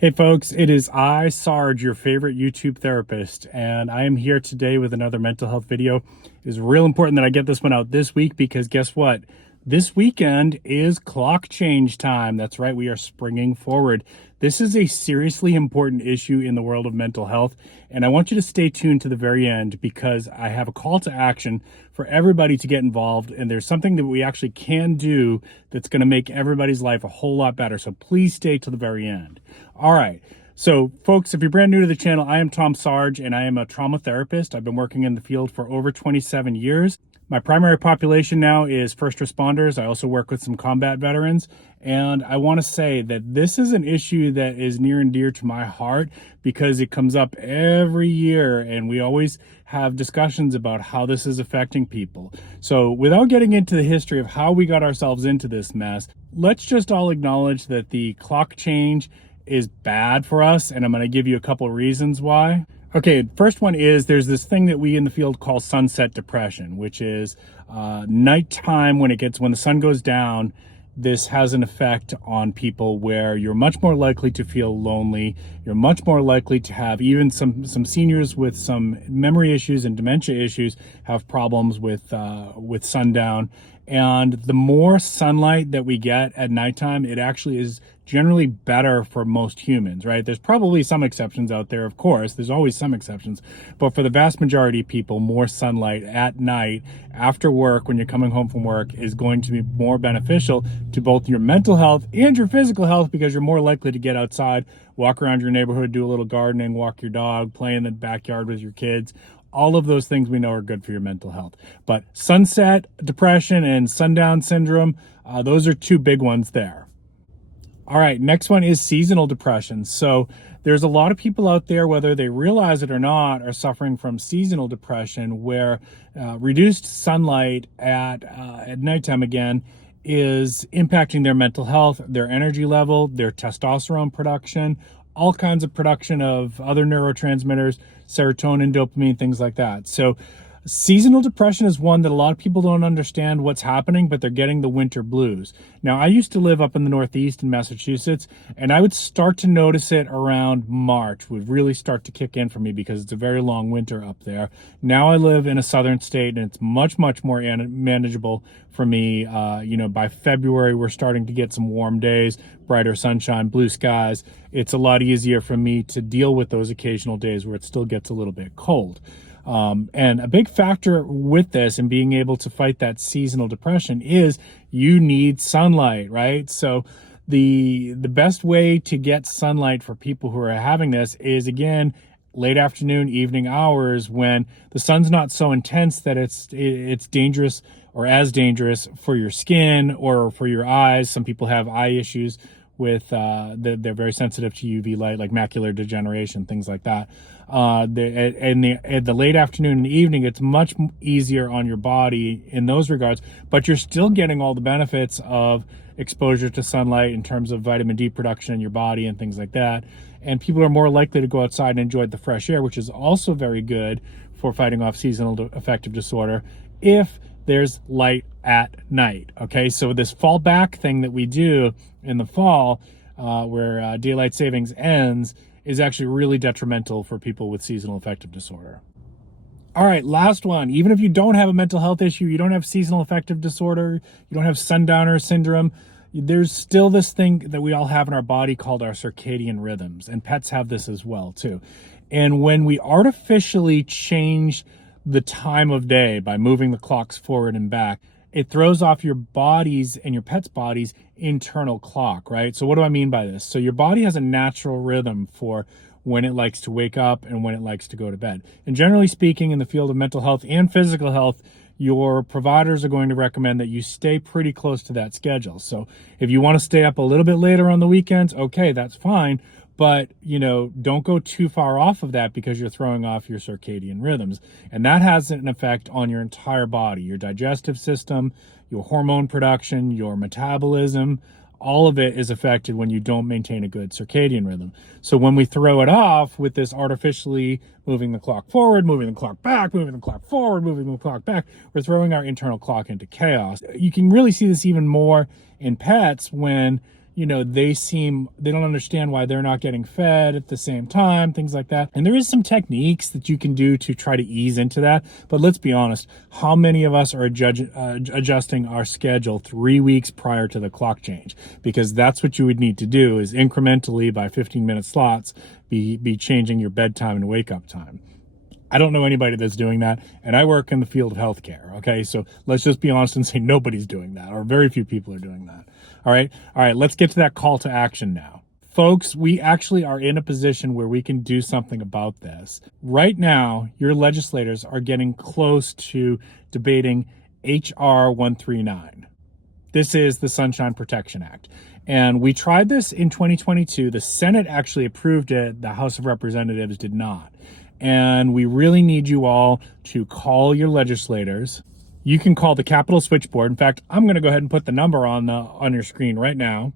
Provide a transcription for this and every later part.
Hey folks, it is I, Sarge, your favorite YouTube therapist, and I am here today with another mental health video. It is real important that I get this one out this week because guess what? This weekend is clock change time. That's right, we are springing forward. This is a seriously important issue in the world of mental health, and I want you to stay tuned to the very end because I have a call to action for everybody to get involved, and there's something that we actually can do that's going to make everybody's life a whole lot better. So please stay to the very end. All right. So, folks, if you're brand new to the channel, I am Tom Sarge, and I am a trauma therapist. I've been working in the field for over 27 years. My primary population now is first responders. I also work with some combat veterans. And I want to say that this is an issue that is near and dear to my heart because it comes up every year, and we always have discussions about how this is affecting people. So without getting into the history of how we got ourselves into this mess, let's just all acknowledge that the clock change is bad for us, and I'm going to give you a couple of reasons why. Okay, first one is there's this thing that we in the field call sunset depression, which is nighttime when the sun goes down. This has an effect on people where you're much more likely to feel lonely. You're much more likely to have even some seniors with some memory issues and dementia issues have problems with sundown. And the more sunlight that we get at nighttime, it actually is generally better for most humans, right? There's probably some exceptions out there, of course. There's always some exceptions. But for the vast majority of people, more sunlight at night after work, when you're coming home from work, is going to be more beneficial to both your mental health and your physical health because you're more likely to get outside, walk around your neighborhood, do a little gardening, walk your dog, play in the backyard with your kids. All of those things we know are good for your mental health. But sunset depression and sundown syndrome, those are two big ones there. All right, next one is seasonal depression. So there's a lot of people out there, whether they realize it or not, are suffering from seasonal depression where reduced sunlight at nighttime again is impacting their mental health, their energy level, their testosterone production, all kinds of production of other neurotransmitters, serotonin, dopamine, things like that. So seasonal depression is one that a lot of people don't understand what's happening, but they're getting the winter blues. Now, I used to live up in the Northeast in Massachusetts, and I would start to notice it around March, would really start to kick in for me because it's a very long winter up there. Now I live in a southern state, and it's much, much more manageable for me. By February, we're starting to get some warm days, brighter sunshine, blue skies. It's a lot easier for me to deal with those occasional days where it still gets a little bit cold. And a big factor with this and being able to fight that seasonal depression is you need sunlight, right? So the best way to get sunlight for people who are having this is, again, late afternoon, evening hours when the sun's not so intense that it's dangerous or as dangerous for your skin or for your eyes. Some people have eye issues with they're very sensitive to UV light, like macular degeneration, things like that. At the late afternoon and evening, it's much easier on your body in those regards, but you're still getting all the benefits of exposure to sunlight in terms of vitamin D production in your body and things like that. And people are more likely to go outside and enjoy the fresh air, which is also very good for fighting off seasonal affective disorder if there's light at night. Okay, so this fall back thing that we do in the fall, where daylight savings ends, is actually really detrimental for people with seasonal affective disorder. All right, last one. Even if you don't have a mental health issue, you don't have seasonal affective disorder, you don't have sundowner syndrome, there's still this thing that we all have in our body called our circadian rhythms, and pets have this as well too. And when we artificially change the time of day by moving the clocks forward and back, it throws off your body's and your pet's body's internal clock, right? So what do I mean by this? So your body has a natural rhythm for when it likes to wake up and when it likes to go to bed. And generally speaking, in the field of mental health and physical health, your providers are going to recommend that you stay pretty close to that schedule. So if you want to stay up a little bit later on the weekends, okay, that's fine. But, don't go too far off of that because you're throwing off your circadian rhythms. And that has an effect on your entire body, your digestive system, your hormone production, your metabolism. All of it is affected when you don't maintain a good circadian rhythm. So when we throw it off with this artificially moving the clock forward, moving the clock back, moving the clock forward, moving the clock back, we're throwing our internal clock into chaos. You can really see this even more in pets when they don't understand why they're not getting fed at the same time, things like that. And there is some techniques that you can do to try to ease into that. But let's be honest, how many of us are adjusting our schedule 3 weeks prior to the clock change? Because that's what you would need to do, is incrementally by 15-minute slots be changing your bedtime and wake up time. I don't know anybody that's doing that, and I work in the field of healthcare, okay? So let's just be honest and say nobody's doing that, or very few people are doing that, all right? All right, let's get to that call to action now. Folks, we actually are in a position where we can do something about this. Right now, your legislators are getting close to debating HR 139. This is the Sunshine Protection Act. And we tried this in 2022. The Senate actually approved it. The House of Representatives did not. And we really need you all to call your legislators. You can call the Capitol switchboard. In fact, I'm going to go ahead and put the number on your screen right now.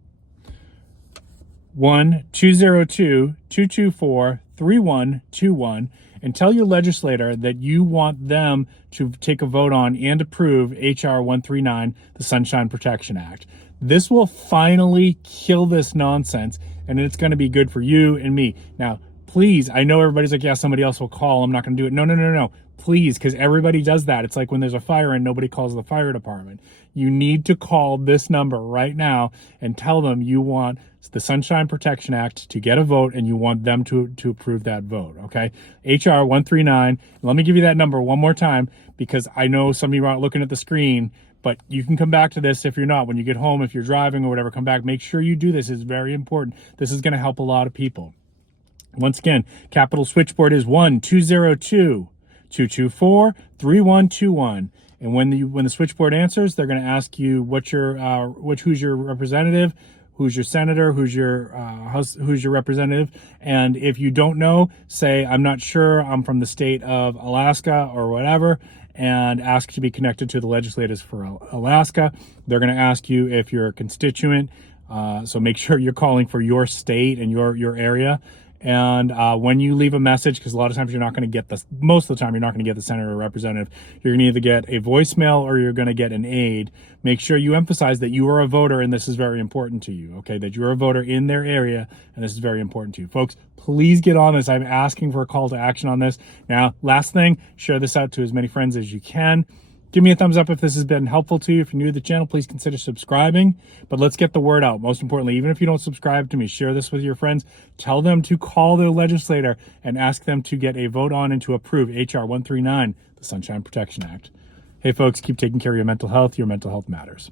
1-202-224-3121, and tell your legislator that you want them to take a vote on and approve HR 139, the Sunshine Protection Act. This will finally kill this nonsense, and it's going to be good for you and me. Now, please, I know everybody's like, yeah, somebody else will call. I'm not going to do it. No. Please, because everybody does that. It's like when there's a fire and nobody calls the fire department. You need to call this number right now and tell them you want the Sunshine Protection Act to get a vote, and you want them to approve that vote, okay? HR 139. Let me give you that number one more time, because I know some of you aren't looking at the screen, but you can come back to this if you're not. When you get home, if you're driving or whatever, come back. Make sure you do this. It's very important. This is going to help a lot of people. Once again, Capitol switchboard is 1-202-224-3121. And when the switchboard answers, they're going to ask you who's your representative, who's your senator, who's your representative. And if you don't know, say, I'm not sure, I'm from the state of Alaska or whatever, and ask to be connected to the legislators for Alaska. They're going to ask you if you're a constituent. So make sure you're calling for your state and your area. And when you leave a message, because a lot of times most of the time you're not going to get the senator or representative, you're going to either get a voicemail or you're going to get an aide. Make sure you emphasize that you are a voter and this is very important to you, okay? That you're a voter in their area and this is very important to you. Folks, please get on this. I'm asking for a call to action on this. Now, last thing, share this out to as many friends as you can. Give me a thumbs up if this has been helpful to you. If you're new to the channel, please consider subscribing. But let's get the word out. Most importantly, even if you don't subscribe to me, share this with your friends. Tell them to call their legislator and ask them to get a vote on and to approve HR 139, the Sunshine Protection Act. Hey, folks, keep taking care of your mental health. Your mental health matters.